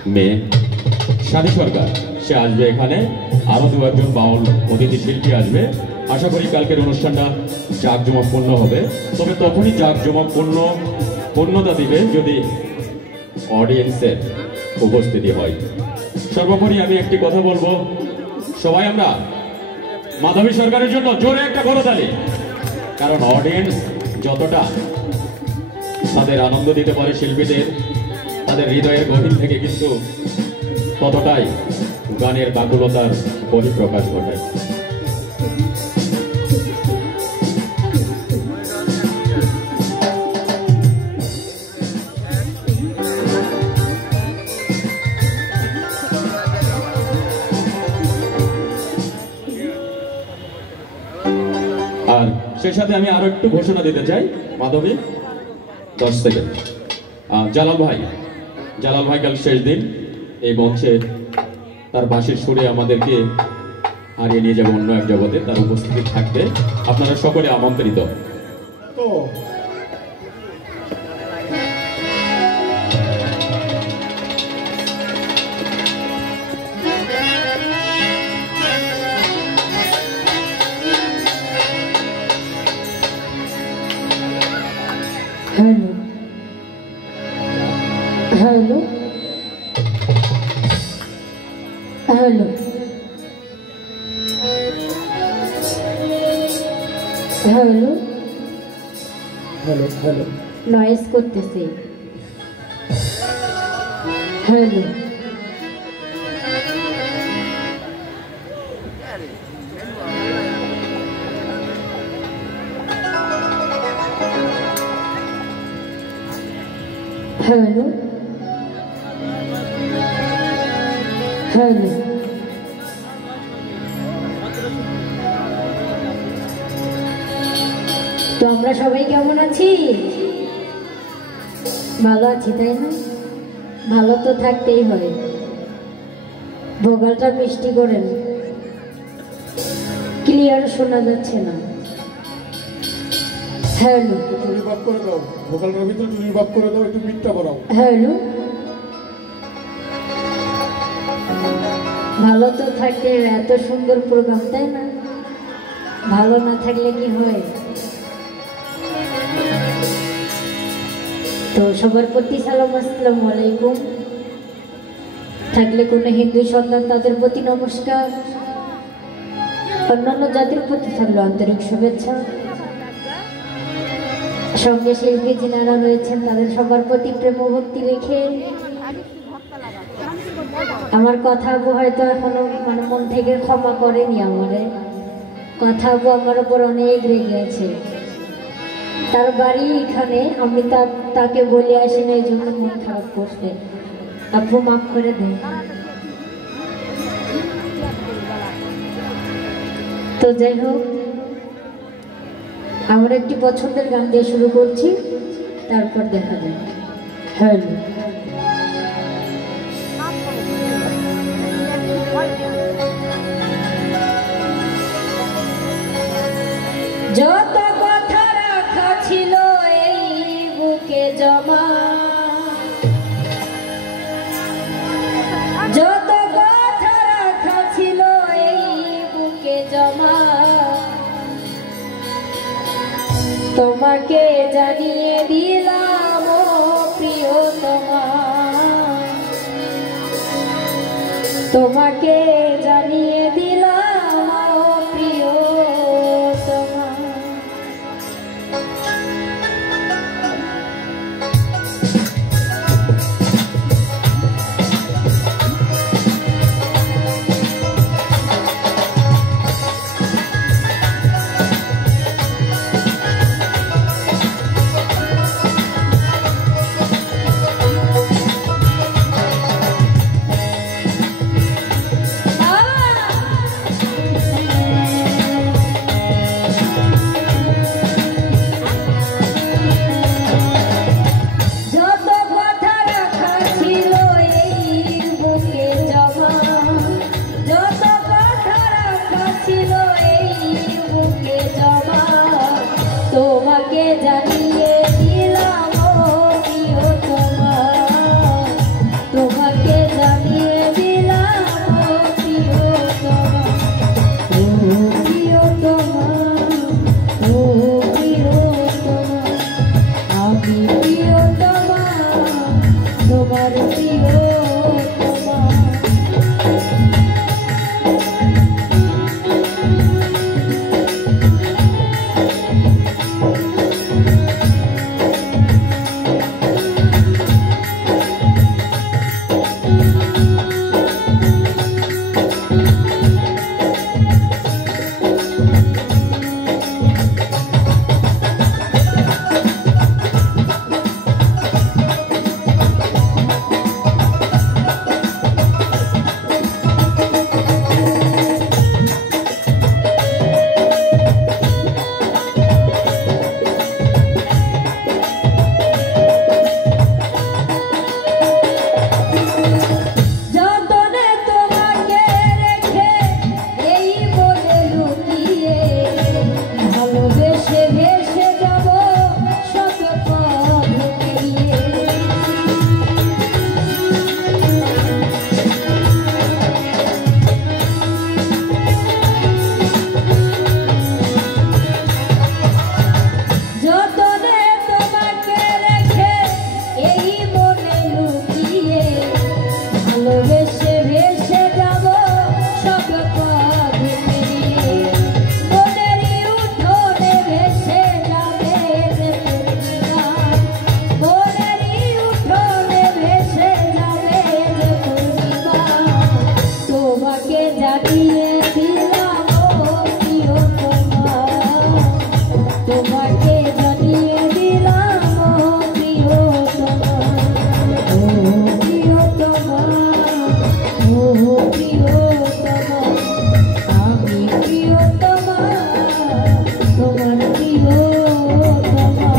মেয়ে সাথী সরকার সে আসবে এখানে, আরো দু একজন বাউল অতিথি শিল্পী আসবে। আশা করি কালকের অনুষ্ঠানটা জাঁকজমকপূর্ণ হবে, তবে তখনই পূর্ণতা দিবে যদি অডিয়েন্সের উপস্থিতি হয়। সর্বোপরি আমি একটি কথা বলবো, সবাই আমরা মাধবী সরকারের জন্য জোরে একটা করতালি, কারণ অডিয়েন্স যতটা তাদের আনন্দ দিতে পারে শিল্পীদের তাদের হৃদয়ের গভীর থেকে, কিন্তু ততটাই গানের বাকুলতার বহিঃপ্রকাশ ঘটায়। আর সেই সাথে আমি আরো একটু ঘোষণা দিতে চাই। মাধবী 10 সেকেন্ড। জালাল ভাই কাল শেষ দিন এই মঞ্চে তার বাঁশির সুরে আমাদেরকে হারিয়ে নিয়ে যাবে অন্য এক জগতে, তার উপস্থিতি থাকবে, আপনারা সকলে আমন্ত্রিত। Hello hello hello hello hello noise করতেছে। हेलो हेलो हेलो তো আমরা সবাই কেমন আছি? ভালো আছি, তাই না? ভালো তো থাকতেই হয়। ভোকালটা মিষ্টি করেন, ক্লিয়ার শোনা যাচ্ছে না। হ্যালো রিভাব করে দাও, ভোকালের ভিতরে একটু রিভাব করে দাও, একটু মিটটা বাড়াও। হ্যালো, ভালো তো থাকতে এত সুন্দর প্রোগ্রাম, তাই না? ভালো না থাকলে কি হয়? তো সবার প্রতি সালাম, আসসালামু আলাইকুম। থাকলে কোনো হিন্দু সন্তান তাদের প্রতি নমস্কার, অন্যান্য জাতির প্রতি থাকলো আন্তরিক শুভেচ্ছা। সঙ্গে শিল্পী যিনারা রয়েছেন তাদের সবার প্রতি প্রেম ভক্তি রেখে আমার কথা হয়তো এখনো মন থেকে ক্ষমা করেনি আমারে। কথা আমার উপর অনেক রেগে আছে। তার বাড়ি এখানে, আমি তাকে বলে আসি না, এই জন্য মন খারাপ করছে। আপু মাফ করে দেন। তো যাই হোক, আমরা একটি পছন্দের গান দিয়ে শুরু করছি, তারপর দেখা যাবে। হ্যালো যত কথা রাখা ছিল এই বুকে জমা, যত কথা রাখা ছিল এই বুকে জমা, তোমাকে জানিয়ে দিলাম ও প্রিয়তমা, তোমাকে জানিয়ে দিলাম ও প্রিয়তমা। জানিয়ে দিলাম প্রিয়তমা, তোমাকে জানিয়ে দিলাম প্রিয়তমা, ও প্রিয়তমা, ও প্রিয়তমা, আমি প্রিয়তমা, তোমার প্রিয়তমা।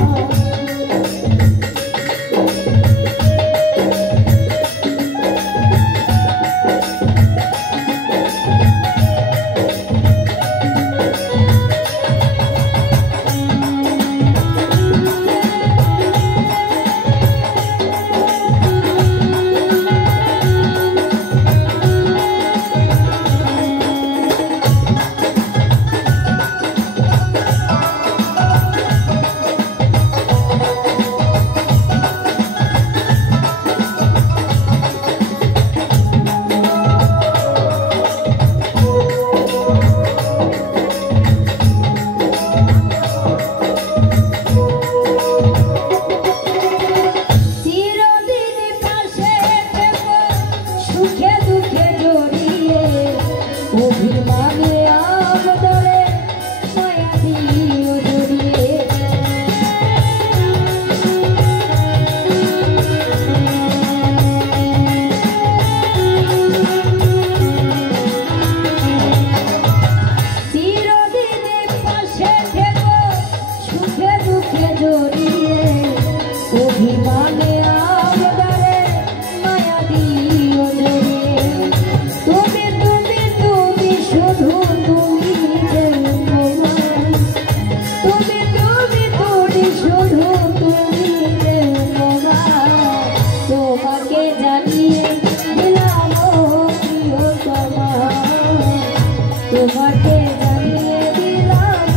তোমাকে জানিয়ে দিলাম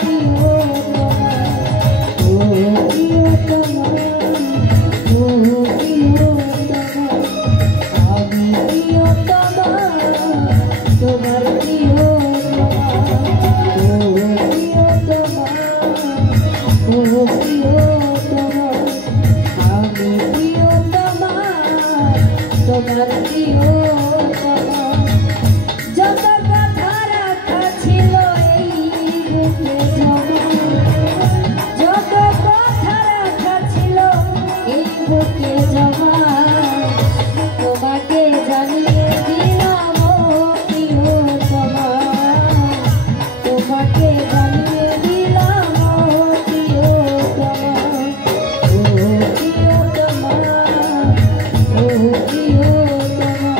প্রিয়তমা, ও প্রিয়তমা, ও প্রিয়তমা, আমি প্রিয়তমা, তোমার প্রিয়তমা, ও প্রিয়তমা, ও প্রিয়তমা, আমি প্রিয়তমা, তোমার প্রিয়তমা। যত কথা রাখা ছিল এই বুকে জমা, যত কথা রাখা ছিল এই বুকে জমা, তোমাকে জানিয়ে দিলাম প্রিয়তমা, তোমাকে জানিয়ে দিলাম প্রিয়তমা, ও প্রিয়তমা, ও প্রিয়তমা,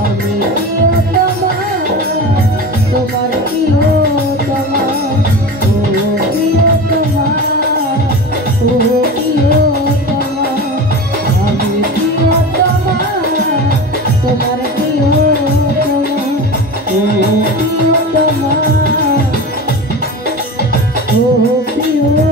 আমি প্রিয়তমা, তোমার প্রিয়তমা, ও প্রিয়তমা, ও প্রিয়তমা, আমি প্রিয়তমা, তোমার প্রিয়তমা, ও প্রিয়তমা, ও প্রিয়তমা।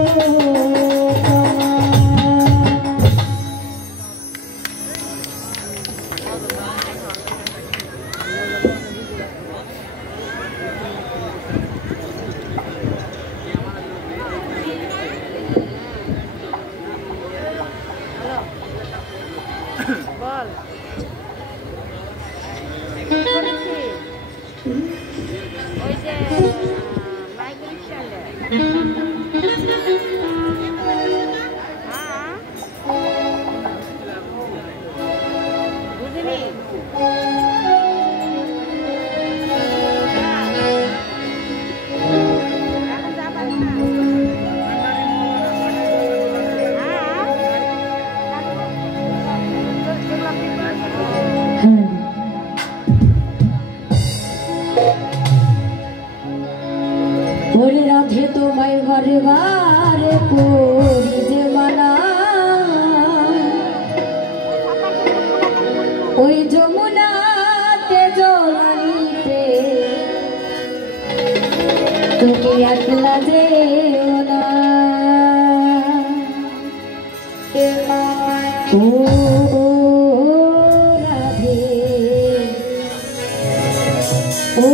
বল কি করেছিস? ওই যে মাইকেল স্ট্যান্ডে। হ্যাঁ বুঝিনি। এখন যা পারি না। ওরে রাধে তোমায় বারে বারে করি যে মানা, ওই যমুনাতে জলানিতে তুমি একলা যেও না, ও রাধে, ও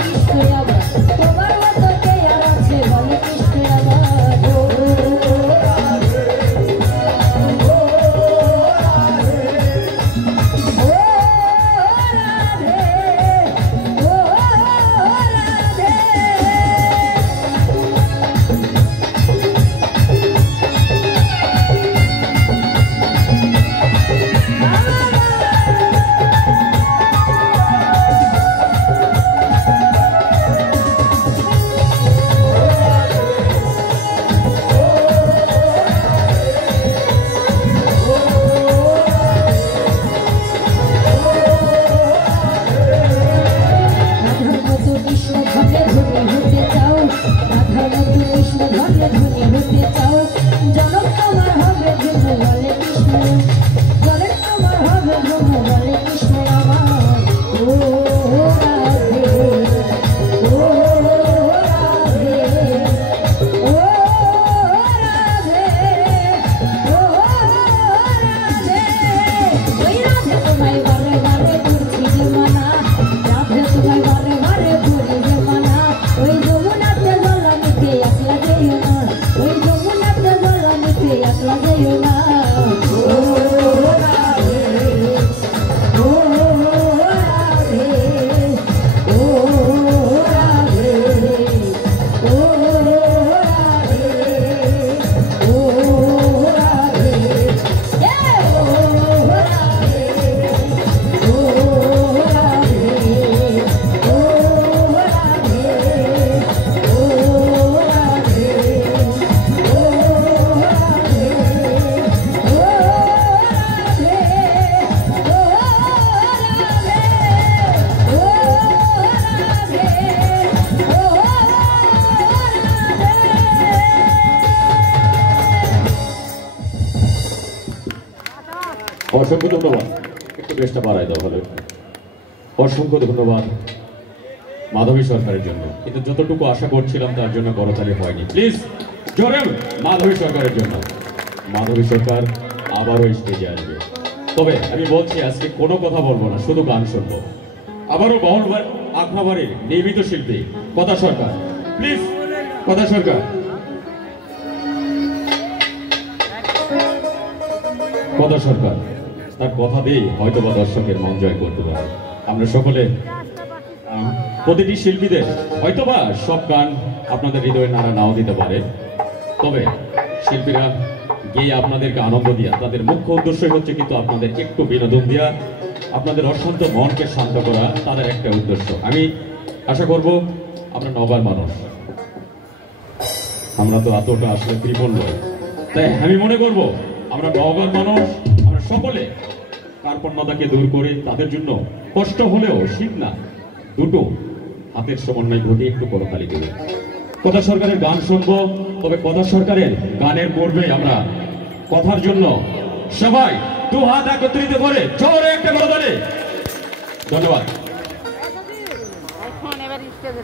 কৃষ্ণ আবার তোমার মতো কে আর আছে বলে কৃষ্ণ আবার ও রাধে ও রাধে ও রাধে ও রাধে রাধার মতো কৃষ্ণ ধনে ধনী হতে চাও রাধার মতো কৃষ্ণ ধনে ধনী হতে চাও জনক তোমার হবে ধন্য বলে কৃষ্ণ জনক তোমার হবে ধন্য বলে কৃষ্ণ আমার ও রাধে ও রাধে ও রাধে ও রাধে ওই রাধে তোমায় বারে বারে করছি যে মানা রাধে তোমায় বারে বারে করি যে মানা ওই যমুনাতে জল নিতে একলা যেও না ওই যমুনাতে জল নিতে একলা যেও না ও রাধে ও রাধে ও রাধে ও রাধে ও রাধে এ ও রাধে ও রাধে ও রাধে ও রাধে ও রাধে ও অসংখ্য ধন্যবাদ। একটু বেশটা বাড়াই দাও হলে। অসংখ্য ধন্যবাদ মাধবী সরকারের জন্য, কিন্তু যতটুকু আশা করছিলাম তার জন্য করতালি হয়নি। প্লিজ জোরে মাধবী সরকারের জন্য। মাধবী সরকার আবারও স্টেজে আসবে, তবে আমি বলছি আজকে কোনো কথা বলবো না, শুধু গান শুনবো। আবারও বাউলবার আখড়াবাড়ির নিয়মিত শিল্পী কথা সরকার, প্লিজ কথা সরকার। কথা সরকার তার কথা দিয়েই হয়তো বা দর্শকের মন জয় করতে পারে। আমরা সকলে প্রতিটি শিল্পীদের হয়তোবা সব গান আপনাদের হৃদয়ে নাড়া নাও দিতে পারে, তবে শিল্পীরা গিয়ে আপনাদেরকে আনন্দ দিয়া তাদের মুখ্য উদ্দেশ্যই হচ্ছে কিন্তু আপনাদের একটু বিনোদন দেওয়া, আপনাদের অশান্ত মনকে শান্ত করা তাদের একটা উদ্দেশ্য। আমি আশা করব আমরা নবার মানুষ, আমরা তো এতটা আসলে কৃপণ নয়, তাই আমি মনে করব আমরা নবার মানুষ, আমরা সকলে কার্পণ্যতাকে দূর করে তাদের জন্য কষ্ট হলেও শীত না দুটো হাতের সমন্বয় ঘটিয়ে একটু করতালি দেবে। কথা সরকারের গান শুনবো, তবে কথা সরকারের গানের পূর্বে আমরা কথার জন্য সবাই দু হাত একত্রিত করে জোরে একটা করতালি। ধন্যবাদ। এখন এবার স্টেজে